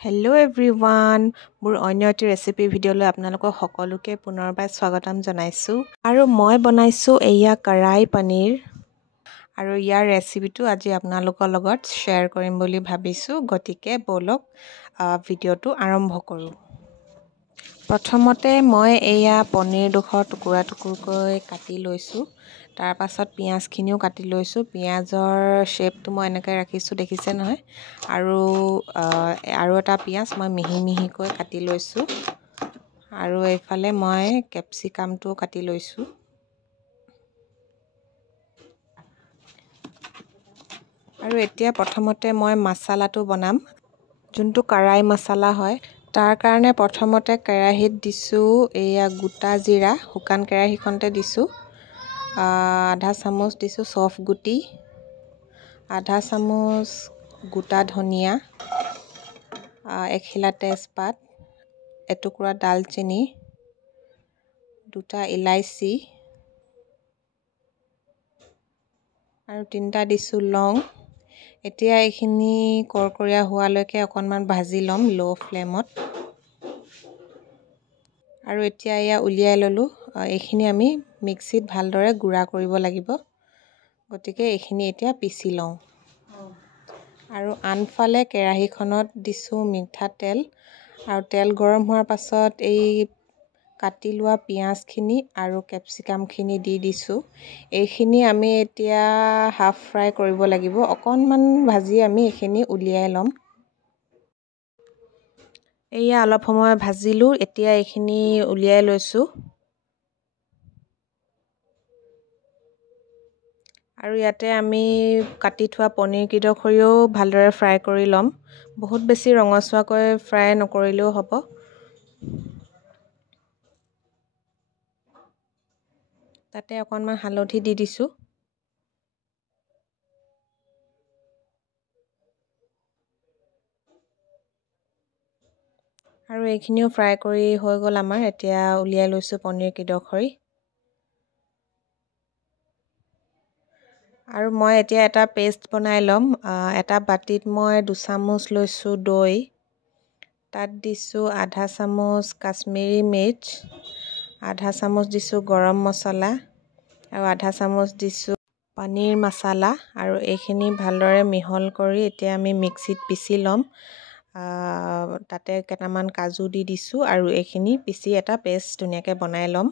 Hello' everyone, মোৰ অন্য এটি ৰেচিপি ভিডিঅ'লৈ আপোনালোকক সকলোকে পুনৰবাৰ স্বাগতম জনাইছোঁ। আৰু মই বনাইছোঁ এয়া কঢ়াই পনীৰ, আৰু ইয়াৰ ৰেচিপিটো আজি আপোনালোকৰ লগত শ্বেয়াৰ কৰিম বুলি ভাবিছোঁ। গতিকে ব'লক ভিডিঅ'টো আৰম্ভ কৰোঁ। প্ৰথমতে মই এয়া পনীৰ ডোখৰ টুকুৰা টুকুৰকৈ কাটি লৈছোঁ। তাৰ পাছত পিঁয়াজখিনিও কাটি লৈছোঁ। পিঁয়াজৰ শ্বেপটো মই এনেকৈ ৰাখিছোঁ, দেখিছে নহয়। আৰু এটা পিঁয়াজ মই মিহি মিহিকৈ কাটি লৈছোঁ। আৰু এইফালে মই কেপচিকামটো কাটি লৈছোঁ। আৰু এতিয়া প্ৰথমতে মই মছলাটো বনাম, যোনটো কঢ়াই মছলা হয়। তাৰ কাৰণে প্ৰথমতে কেৰাহীত দিছোঁ এয়া গোটা জিৰা, শুকান কেৰাহীখনতে দিছোঁ। আধা চামুচ দিছোঁ চফ গুটি, আধা চামুচ গোটা ধনিয়া, এখিলা তেজপাত, এটুকুৰা ডালচেনি, দুটা ইলাইচি আৰু 3টা দিছোঁ লং। এতিয়া এইখিনি কৰকৰীয়া হোৱালৈকে অকণমান ভাজি ল'ম ল' ফ্লেমত। আৰু এতিয়া এয়া উলিয়াই ল'লোঁ। এইখিনি আমি মিক্সিত ভালদৰে গুড়া কৰিব লাগিব। গতিকে এইখিনি এতিয়া পিচি লওঁ। আৰু আনফালে কেৰাহীখনত দিছোঁ মিঠাতেল, আৰু তেল গৰম হোৱাৰ পাছত এই কাটি লোৱা পিঁয়াজখিনি আৰু কেপচিকামখিনি দি দিছোঁ। এইখিনি আমি এতিয়া হাফ ফ্ৰাই কৰিব লাগিব। অকণমান ভাজি আমি এইখিনি উলিয়াই ল'ম। এয়া অলপ সময় ভাজিলোঁ, এতিয়া এইখিনি উলিয়াই লৈছোঁ। আৰু ইয়াতে আমি কাটি থোৱা পনীৰ কেইডোখৰিও ভালদৰে ফ্ৰাই কৰি ল'ম। বহুত বেছি ৰঙচুৱাকৈ ফ্ৰাই নকৰিলেও হ'ব। তাতে অকণমান হালধি দি দিছোঁ। আৰু এইখিনিও ফ্ৰাই কৰি হৈ গ'ল আমাৰ। এতিয়া উলিয়াই লৈছোঁ পনীৰ কেইডোখৰি। আৰু মই এতিয়া এটা পেষ্ট বনাই ল'ম। এটা বাতিত মই 2 চামুচ লৈছোঁ দৈ, তাত দিছোঁ আধা চামুচ কাশ্মীৰী মিৰ্চ, আধা চামুচ দিছোঁ গৰম মছলা, আৰু আধা চামুচ দিছোঁ পনীৰ মছলা। আৰু এইখিনি ভালদৰে মিহল কৰি এতিয়া আমি মিক্সিত পিচি ল'ম। তাতে কেইটামান কাজু দি দিছোঁ, আৰু এইখিনি পিচি এটা পেষ্ট ধুনীয়াকৈ বনাই ল'ম।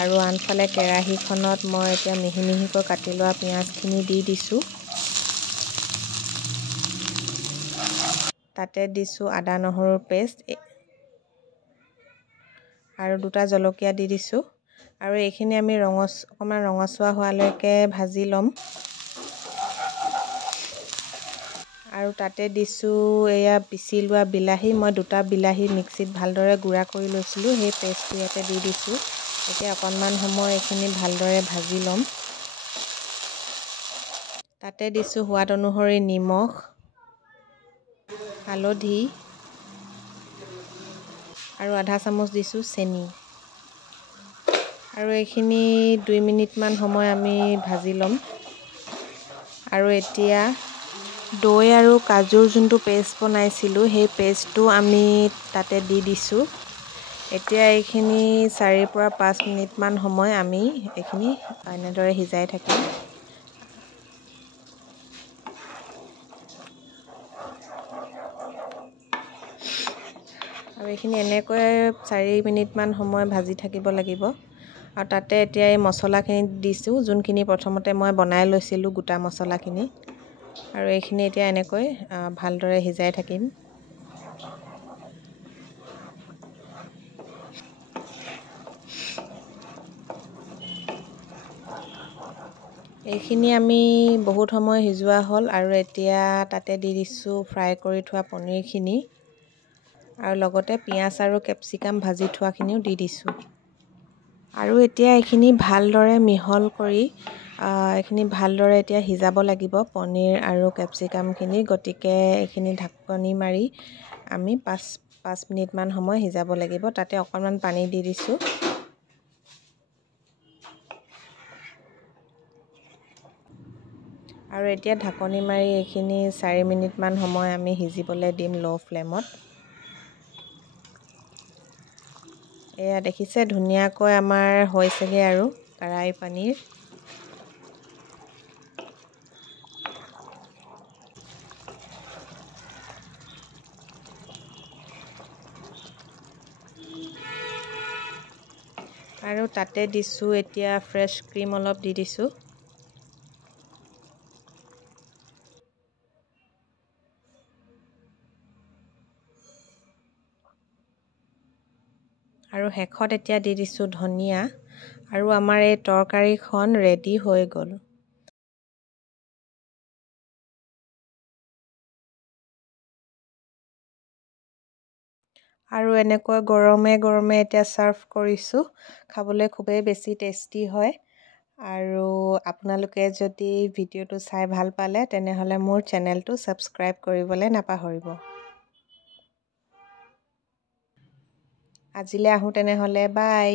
আৰু আনফালে কেৰাহীখনত মই এতিয়া মিহি মিহিকৈ কাটি লোৱা পিঁয়াজখিনি দি দিছোঁ। তাতে দিছোঁ আদা নহৰুৰ পেষ্ট, আৰু 2টা জলকীয়া দি দিছোঁ। আৰু এইখিনি আমি অকণমান ৰঙচুৱা হোৱালৈকে ভাজি ল'ম। আৰু তাতে দিছোঁ এয়া পিচি লোৱা বিলাহী। মই 2টা বিলাহী মিক্সিত ভালদৰে গুড়া কৰি লৈছিলোঁ, সেই পেষ্টটো ইয়াতে দি দিছোঁ। এতিয়া অকণমান সময় এইখিনি ভালদৰে ভাজি ল'ম। তাতে দিছোঁ সোৱাদ অনুসৰি নিমখ, হালধি, আৰু আধা চামুচ দিছোঁ চেনি। আৰু এইখিনি 2 মিনিটমান সময় আমি ভাজি ল'ম। আৰু এতিয়া দৈ আৰু কাজুৰ যোনটো পেষ্ট বনাইছিলোঁ, সেই পেষ্টটো আমি তাতে দি দিছোঁ। এতিয়া এইখিনি 4ৰ পৰা 5 মিনিটমান সময় আমি এইখিনি এনেদৰে সিজাই থাকিম। আৰু এইখিনি এনেকৈ 4 মিনিটমান সময় ভাজি থাকিব লাগিব। আৰু তাতে এতিয়া এই মছলাখিনি দিছোঁ, যোনখিনি প্ৰথমতে মই বনাই লৈছিলোঁ গোটা মছলাখিনি। আৰু এইখিনি এতিয়া এনেকৈ ভালদৰে সিজাই থাকিম। এইখিনি আমি বহুত সময় সিজোৱা হ'ল। আৰু এতিয়া তাতে দি দিছোঁ ফ্ৰাই কৰি থোৱা পনীৰখিনি, আৰু লগতে পিঁয়াজ আৰু কেপচিকাম ভাজি থোৱাখিনিও দি দিছোঁ। আৰু এতিয়া এইখিনি ভালদৰে মিহল কৰি এইখিনি ভালদৰে এতিয়া সিজাব লাগিব পনীৰ আৰু কেপচিকামখিনি। গতিকে এইখিনি ঢাকনি মাৰি আমি 5 মিনিটমান সময় সিজাব লাগিব। তাতে অকণমান পানী দি দিছোঁ। আৰু এতিয়া ঢাকনি মাৰি এইখিনি 4 মিনিটমান সময় আমি সিজিবলৈ দিম ল' ফ্লেমত। এয়া দেখিছে ধুনীয়াকৈ আমাৰ হৈছেগৈ আৰু কড়াই পনীৰ। আৰু তাতে দিছোঁ এতিয়া ফ্ৰেছ ক্ৰীম অলপ দি দিছোঁ। আৰু শেষত এতিয়া দি দিছোঁ ধনিয়া। আৰু আমাৰ এই তৰকাৰীখন ৰেডি হৈ গ'ল। আৰু এনেকৈ গৰমে গৰমে এতিয়া ছাৰ্ভ কৰিছোঁ। খাবলৈ খুবেই বেছি টেষ্টি হয়। আৰু আপোনালোকে যদি ভিডিঅ'টো চাই ভাল পালে তেনেহ'লে মোৰ চেনেলটো ছাবস্ক্ৰাইব কৰিবলৈ নাপাহৰিব। আজিলৈ আহোঁ তেনেহ'লে, বাই।